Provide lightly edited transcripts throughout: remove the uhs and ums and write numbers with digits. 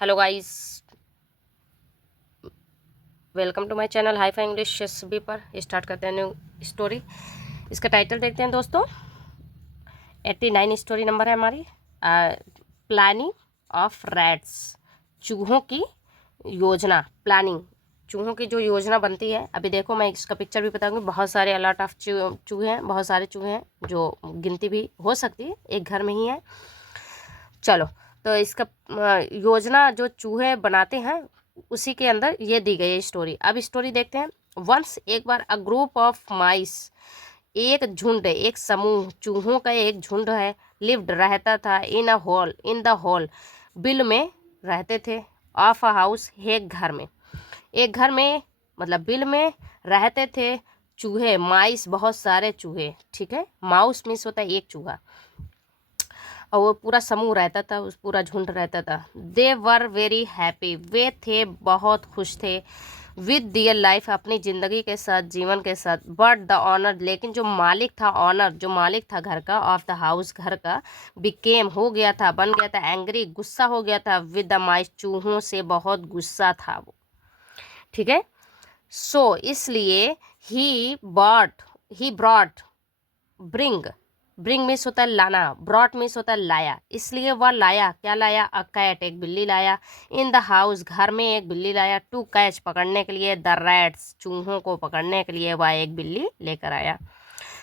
Hello guys, welcome to my channel hi fi English SB पर। Start करते हैं new story. इसका title देखते हैं दोस्तों। 89 स्टोरी नंबर है हमारी। प्लानिंग ऑफ रैट्स, चूहों की योजना। प्लानिंग, चूहों की जो योजना बनती है। अभी देखो, मैं इसका पिक्चर भी बताऊंगी। बहुत सारे अलर्ट ऑफ चूहे हैं, बहुत सारे चूहे हैं जो गिनती भी हो सकती है, एक घर में ही है। चलो, तो इसका योजना जो चूहे बनाते हैं उसी के अंदर ये दी गई है स्टोरी। अब स्टोरी देखते हैं। वंस, एक बार, अ ग्रुप ऑफ माइस, एक झुंड, एक समूह चूहों का एक झुंड है, लिव्ड, रहता था, इन द हॉल, बिल में रहते थे, ऑफ अ हाउस, एक घर में, एक घर में मतलब बिल में रहते थे चूहे, माइस बहुत सारे चूहे, ठीक है। माउस मीन्स होता है एक चूहा, और वो पूरा समूह रहता था, उस पूरा झुंड रहता था। दे वर वेरी हैप्पी, वे थे बहुत खुश थे, विद दियर लाइफ, अपनी ज़िंदगी के साथ, जीवन के साथ। बट द ऑनर, लेकिन जो मालिक था, ऑनर जो मालिक था घर का, ऑफ द हाउस घर का, बिकेम हो गया था, बन गया था, एंग्री गुस्सा हो गया था, विद द माइस चूहों से बहुत गुस्सा था वो, ठीक है। सो इसलिए he brought, bring, bring miss होता है लाना, ब्रॉट मिस होता है लाया, इसलिए वह लाया, क्या लाया, अ कैट, एक बिल्ली लाया, इन द हाउस, घर में एक बिल्ली लाया, टू कैच, पकड़ने के लिए, द रैट्स, चूहों को पकड़ने के लिए वह एक बिल्ली लेकर आया।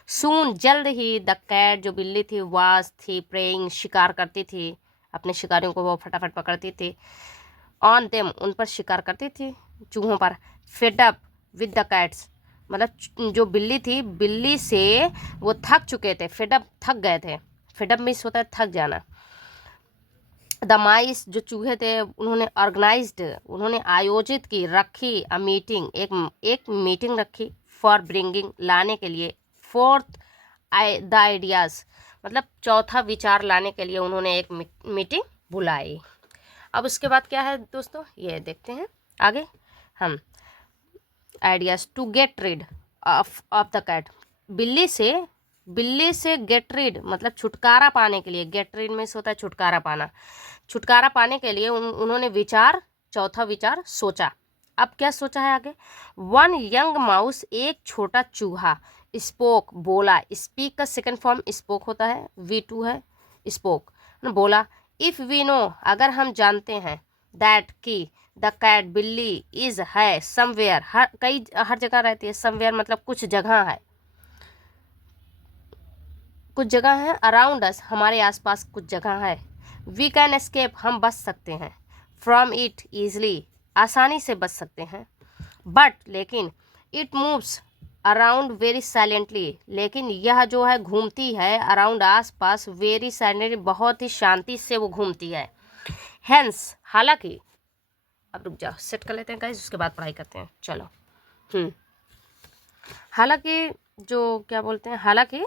सून, जल्द ही, द कैट, जो बिल्ली थी, वाज थी, प्रेइंग, शिकार करती थी, अपने शिकारियों को वो फटाफट पकड़ती थी, ऑन देम, उन पर शिकार करती थी, चूहों पर। Fed up with the cats, मतलब जो बिल्ली थी, बिल्ली से वो थक चुके थे, फेडअप, थक गए थे। फेडअप मीन्स होता है थक जाना। द माइस, जो चूहे थे, उन्होंने ऑर्गेनाइज्ड, उन्होंने आयोजित की, रखी, अ मीटिंग, एक मीटिंग रखी, फॉर ब्रिंगिंग, लाने के लिए, फोर्थ द आइडियाज़, मतलब चौथा विचार लाने के लिए उन्होंने एक मीटिंग बुलाई। अब उसके बाद क्या है दोस्तों, ये देखते हैं आगे हम। Ideas to get rid of the cat, बिल्ली से गेट रिड मतलब छुटकारा पाने के लिए, गेट रिड में से होता है छुटकारा पाना, छुटकारा पाने के लिए उन्होंने विचार, चौथा विचार सोचा। अब क्या सोचा है आगे। वन यंग माउस, एक छोटा चूहा, स्पोक, बोला, स्पीक का सेकंड फॉर्म स्पोक होता है, V2 है, स्पोक, बोला, इफ़ वी नो, अगर हम जानते हैं, दैट की, द कैट, बिल्ली, इज है, समवेयर, हर जगह रहती है, समवेयर मतलब कुछ जगह है, कुछ जगह है, अराउंड अस, हमारे आसपास कुछ जगह है, वी कैन एस्केप, हम बच सकते हैं, फ्रॉम इट ईजली, आसानी से बच सकते हैं, बट लेकिन, it moves around very silently, लेकिन यह जो है घूमती है अराउंड, आस पास, वेरी साइलेंटली, बहुत ही शांति से वो घूमती है। हेंस, हालांकि, अब रुक जाओ, सेट कर लेते हैं गाइस, उसके बाद पढ़ाई करते हैं, चलो। हालांकि, जो क्या बोलते हैं, हालांकि,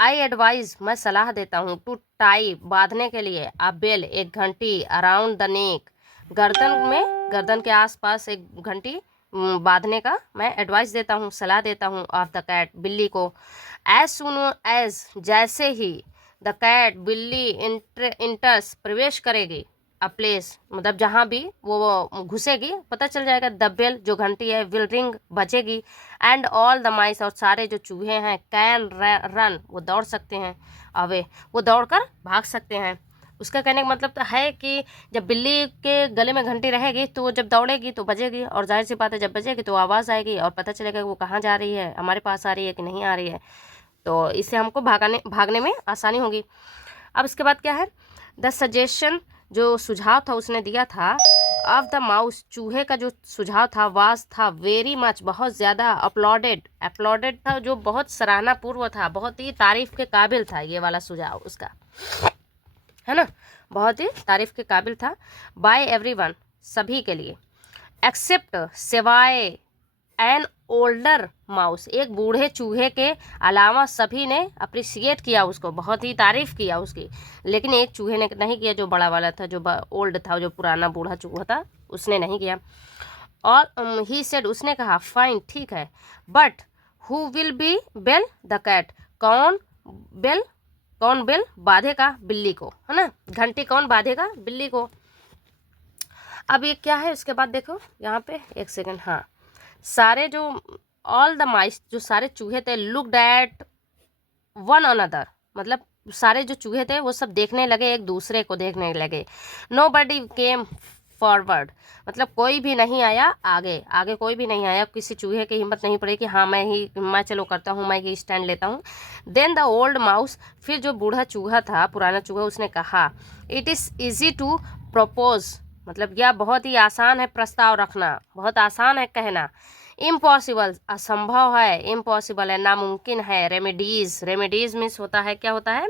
आई एडवाइज, मैं सलाह देता हूँ, टू टाई, बांधने के लिए, अ बेल, एक घंटी, अराउंड द नेक, गर्दन में, गर्दन के आसपास एक घंटी बांधने का मैं एडवाइस देता हूँ, सलाह देता हूँ, ऑफ द कैट, बिल्ली को। एज सुन एज, जैसे ही, द कैट, बिल्ली, इंटर्स, प्रवेश करेगी, अ प्लेस, मतलब जहाँ भी वो घुसेगी, पता चल जाएगा, द बेल, जो घंटी है, विल रिंग, बजेगी, एंड ऑल द माइस, और सारे जो चूहे हैं, कैन रन, वो दौड़ सकते हैं, अवे, वो दौड़कर भाग सकते हैं। उसका कहने का मतलब तो है कि जब बिल्ली के गले में घंटी रहेगी तो वो जब दौड़ेगी तो बजेगी, और जाहिर सी बात है जब बजेगी तो आवाज़ आएगी और पता चलेगा कि वो कहाँ जा रही है, हमारे पास आ रही है कि नहीं आ रही है, तो इससे हमको भागने में आसानी होगी। अब इसके बाद क्या है, द सजेशन, जो सुझाव था उसने दिया था, ऑफ द माउस, चूहे का जो सुझाव था, वास था, वेरी मच, बहुत ज़्यादा, अपलॉडेड था, जो बहुत सराहना पूर्व था, बहुत ही तारीफ के काबिल था, ये वाला सुझाव उसका, है ना, बहुत ही तारीफ के काबिल था, बाय एवरीवन, सभी के लिए, एक्सेप्ट, सिवाय, एन ओल्डर माउस, एक बूढ़े चूहे के अलावा सभी ने अप्रिसिएट किया उसको, बहुत ही तारीफ किया उसकी, लेकिन एक चूहे ने नहीं किया, जो बड़ा वाला था, जो ओल्ड था, जो पुराना बूढ़ा चूहा था, उसने नहीं किया। और ही सेड, उसने कहा, फाइन, ठीक है, बट हु विल बी बेल द कैट, कौन बेल, कौन बेल बांधेगा बिल्ली को, है ना, घंटी कौन बांधेगा बिल्ली को। अब ये क्या है, उसके बाद देखो यहाँ पे एक सेकंड, हाँ, सारे जो ऑल द माइस, जो सारे चूहे थे, लुक्ड एट वन अनदर, मतलब सारे जो चूहे थे वो सब देखने लगे, एक दूसरे को देखने लगे। नो बडी केम फॉरवर्ड, मतलब कोई भी नहीं आया आगे, आगे कोई भी नहीं आया, किसी चूहे की हिम्मत नहीं पड़ी कि हाँ मैं चलो करता हूँ, मैं ये स्टैंड लेता हूँ। देन द ओल्ड माउस, फिर जो बूढ़ा चूहा था, पुराना चूहा, उसने कहा, it is easy to propose, मतलब यह बहुत ही आसान है प्रस्ताव रखना, बहुत आसान है कहना। इम्पॉसिबल, असंभव है, इम्पॉसिबल है, नामुमकिन है। रेमेडीज, रेमेडीज मीन्स होता है, क्या होता है,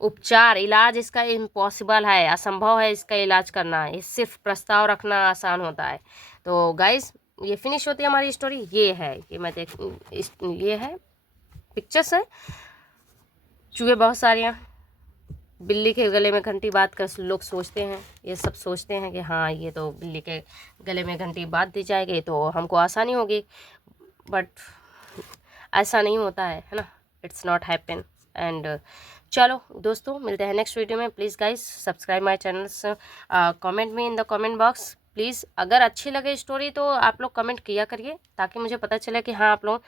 उपचार, इलाज इसका इम्पॉसिबल है, असंभव है इसका इलाज करना, ये सिर्फ प्रस्ताव रखना आसान होता है। तो गाइस ये फिनिश होती है हमारी स्टोरी। ये है, ये मैं देख, ये है पिक्चर्स है, चूहे बहुत सारे हैं, बिल्ली के गले में घंटी बांध कर लोग सोचते हैं, ये सब सोचते हैं कि हाँ ये तो बिल्ली के गले में घंटी बांध दी जाएगी तो हमको आसानी होगी, बट ऐसा नहीं होता है ना, इट्स नॉट हैपन। एंड चलो दोस्तों, मिलते हैं नेक्स्ट वीडियो में। Please guys subscribe my channel, comment में in the comment box please. अगर अच्छी लगे स्टोरी तो आप लोग कमेंट किया करिए, ताकि मुझे पता चले कि हाँ आप लोग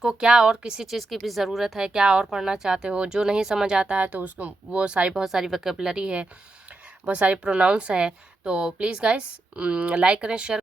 को क्या और किसी चीज़ की भी ज़रूरत है, क्या और पढ़ना चाहते हो। जो नहीं समझ आता है तो उसको वो सारी, बहुत सारी वोकैबुलरी है, बहुत सारी प्रोनाउंस है, तो प्लीज़ गाइस लाइक करें, शेयर